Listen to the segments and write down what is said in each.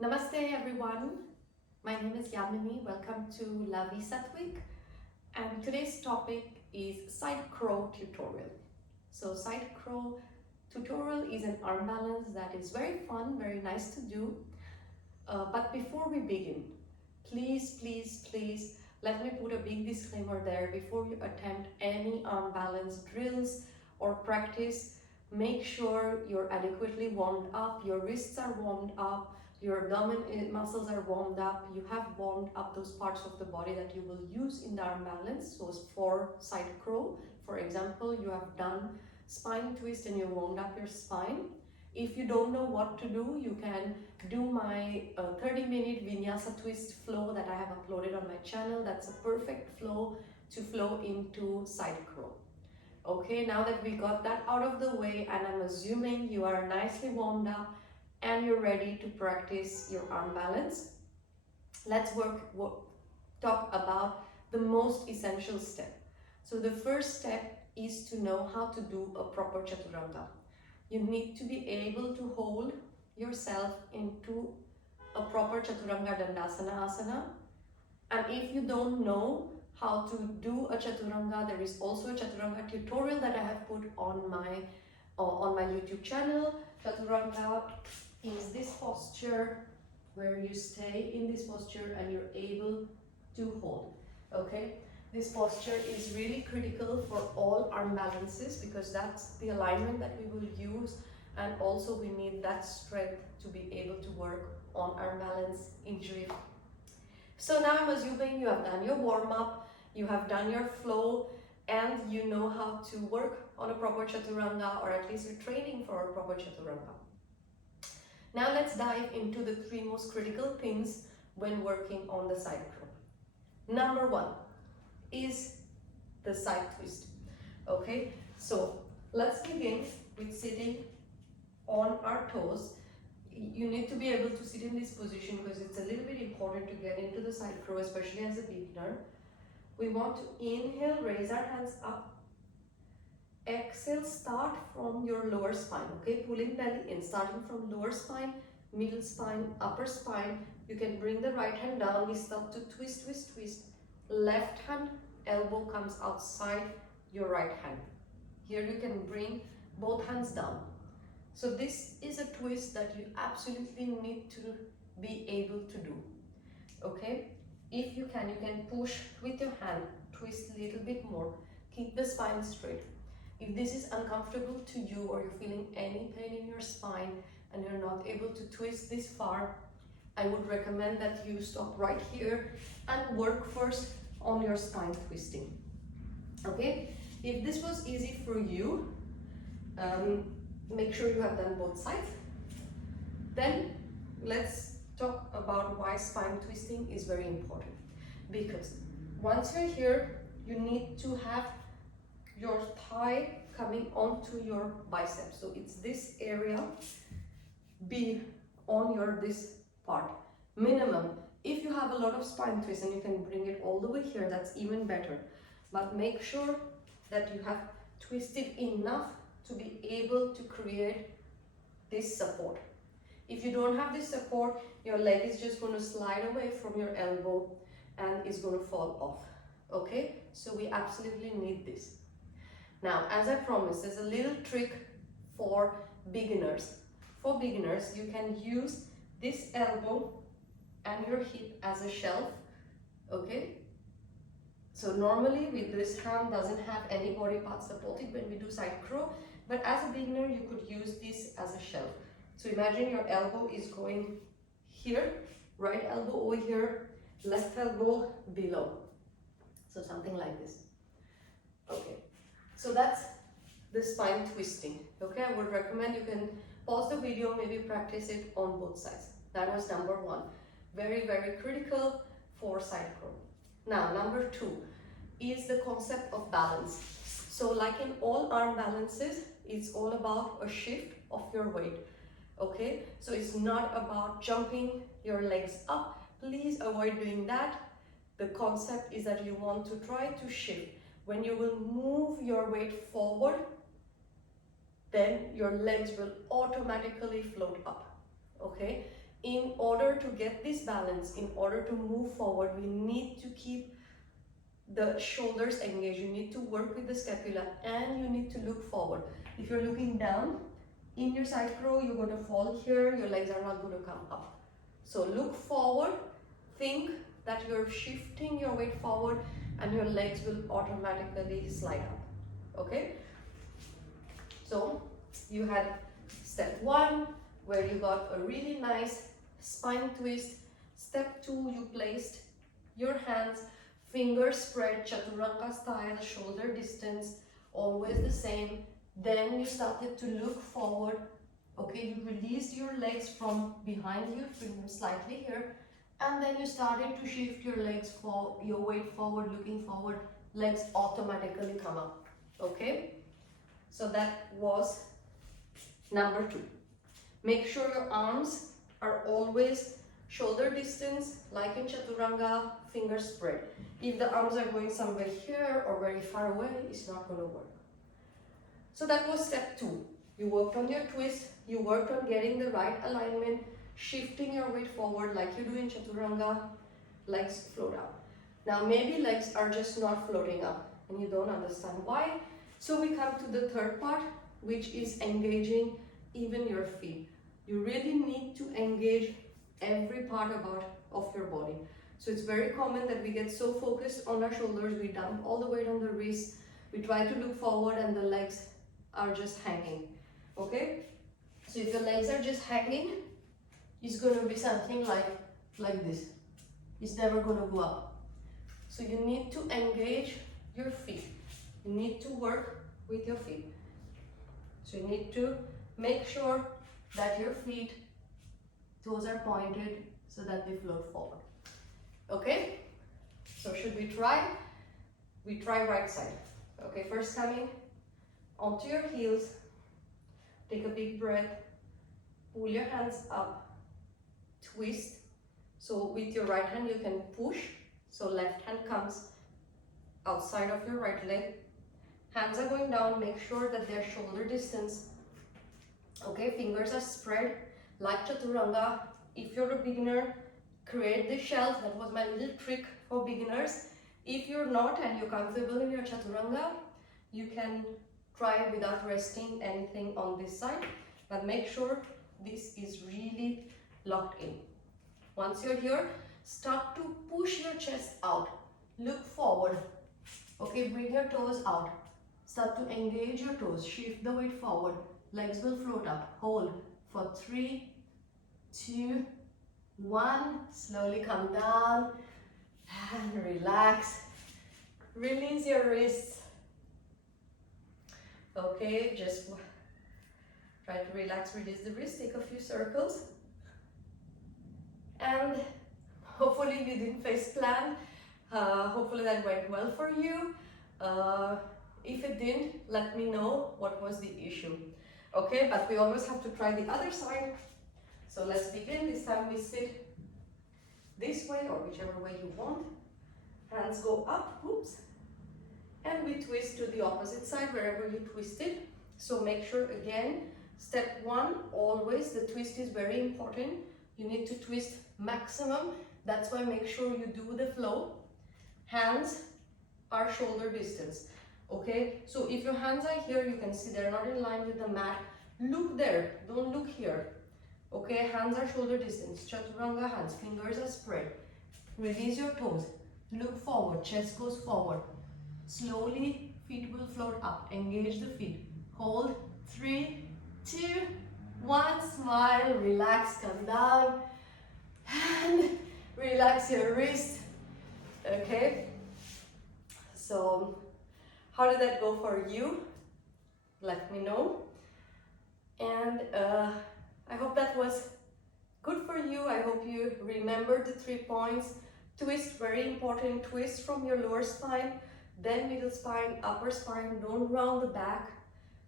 Namaste everyone, my name is Yamini. Welcome to Lavi and today's topic is side crow tutorial. So side crow tutorial is an arm balance that is very fun, very nice to do. But before we begin, please let me put a big disclaimer there. Before you attempt any arm balance drills or practice, make sure you're adequately warmed up, your wrists are warmed up, your abdomen muscles are warmed up, you have warmed up those parts of the body that you will use in the arm balance. So for side crow, for example, you have done spine twist and you warmed up your spine. If you don't know what to do, you can do my 30-minute vinyasa twist flow that I have uploaded on my channel. That's a perfect flow to flow into side crow. Okay, now that we got that out of the way, and I'm assuming you are nicely warmed up and you're ready to practice your arm balance, let's talk about the most essential step. So the first step is to know how to do a proper chaturanga. You need to be able to hold yourself into a proper chaturanga dandasana asana. And if you don't know how to do a chaturanga, there is also a chaturanga tutorial that I have put on my YouTube channel. Chaturanga is this posture where you stay in this posture and you're able to hold. Okay, this posture is really critical for all arm balances because that's the alignment that we will use, and also we need that strength to be able to work on arm balance injury. So now I'm assuming you have done your warm-up, you have done your flow, and you know how to work on a proper chaturanga, or at least you're training for a proper chaturanga. Now let's dive into the three most critical things when working on the side crow. Number one is the side twist. Okay, so let's begin with sitting on our toes. You need to be able to sit in this position because it's a little bit important to get into the side crow, especially as a beginner. We want to inhale, raise our hands up. Exhale, start from your lower spine, okay? Pulling belly in, starting from lower spine, middle spine, upper spine. You can bring the right hand down. We start to twist, twist, twist. Left hand, elbow comes outside your right hand. Here you can bring both hands down. So this is a twist that you absolutely need to be able to do, okay? If you can push with your hand, twist a little bit more. Keep the spine straight. If this is uncomfortable to you, or you're feeling any pain in your spine and you're not able to twist this far, I would recommend that you stop right here and work first on your spine twisting. Okay, if this was easy for you, make sure you have done both sides. Then let's talk about why spine twisting is very important. Because once you're here, you need to have your thigh coming onto your biceps. So it's this area, be on your this part. Minimum. If you have a lot of spine twist and you can bring it all the way here, that's even better. But make sure that you have twisted enough to be able to create this support. If you don't have this support, your leg is just going to slide away from your elbow and it's going to fall off. Okay, so we absolutely need this. Now, as I promised, there's a little trick for beginners. For beginners, you can use this elbow and your hip as a shelf, okay? So normally with this hand doesn't have any body part supported when we do side crow, but as a beginner, you could use this as a shelf. So imagine your elbow is going here, right elbow over here, left elbow below. So something like this, okay? So that's the spine twisting, okay? I would recommend you can pause the video, maybe practice it on both sides. That was number one. Very, very critical for side crow. Now, number two is the concept of balance. So like in all arm balances, it's all about a shift of your weight, okay? So it's not about jumping your legs up. Please avoid doing that. The concept is that you want to try to shift. When you will move your weight forward, then your legs will automatically float up, okay? In order order to get this balance, in order to move forward, we need to keep the shoulders engaged. You need to work with the scapula and you need to look forward. If you're looking down in your side crow, you're going to fall here, your legs are not going to come up. So look forward, think that you're shifting your weight forward and your legs will automatically slide up. Okay? So you had step 1 where you got a really nice spine twist. Step 2, you placed your hands, fingers spread, chaturanga style, shoulder distance, always the same. Then you started to look forward. Okay, you released your legs from behind you, bring them slightly here, and then you started to shift your legs for your weight forward, looking forward. Legs automatically come up. Okay, so that was number 2. Make sure your arms are always shoulder distance, like in chaturanga, fingers spread. If the arms are going somewhere here or very far away, it's not going to work. So that was step 2. You worked on your twist, you worked on getting the right alignment, shifting your weight forward like you do in chaturanga, legs float up. Now maybe legs are just not floating up and you don't understand why. So we come to the third part, which is engaging even your feet. You really need to engage every part of your body. So it's very common that we get so focused on our shoulders, we dump all the weight on the wrists, we try to look forward and the legs are just hanging. Okay? So if your legs are just hanging, it's going to be something like this. It's never going to go up. So you need to engage your feet. You need to work with your feet. So you need to make sure that your feet, toes are pointed so that they float forward. Okay? So should we try? We try right side. Okay, first coming onto your heels. Take a big breath. Pull your hands up. Twist. So with your right hand you can push. So left hand comes outside of your right leg. Hands are going down. Make sure that they're shoulder distance. Okay, fingers are spread like chaturanga. If you're a beginner, create the shelf. That was my little trick for beginners. If you're not and you're comfortable in your chaturanga, you can try it without resting anything on this side. But make sure this is really locked in. Once you're here, start to push your chest out. Look forward. Okay, bring your toes out. Start to engage your toes. Shift the weight forward. Legs will float up. Hold for 3, 2, 1. Slowly come down and relax. Release your wrists. Okay, just try to relax, release the wrist. Take a few circles. And hopefully you didn't face plant. Hopefully that went well for you. If it didn't, let me know what was the issue. Okay, but we always have to try the other side. So let's begin. This time we sit this way or whichever way you want. Hands go up, oops. And we twist to the opposite side wherever you twisted. So make sure again, step 1, always the twist is very important. You need to twist maximum. That's why make sure you do the flow. Hands are shoulder distance. Okay, so if your hands are here, you can see they're not in line with the mat. Look there, don't look here. Okay, hands are shoulder distance. Chaturanga hands, fingers are spread. Release your toes. Look forward, chest goes forward. Slowly, feet will float up. Engage the feet. Hold. 3, 2, 1. Smile, relax, come down. And relax your wrist. Okay, so how did that go for you? Let me know. And I hope that was good for you. I hope you remembered the 3 points. Twist, very important. Twist from your lower spine, then middle spine, upper spine. Don't round the back.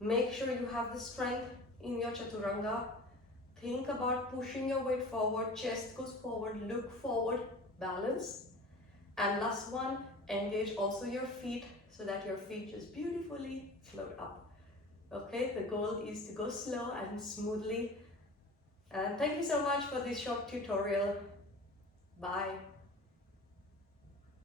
Make sure you have the strength in your chaturanga. Think about pushing your weight forward. Chest goes forward. Look forward. Balance. And last one, engage also your feet so that your feet just beautifully float up. Okay, the goal is to go slow and smoothly And thank you so much for this short tutorial. Bye.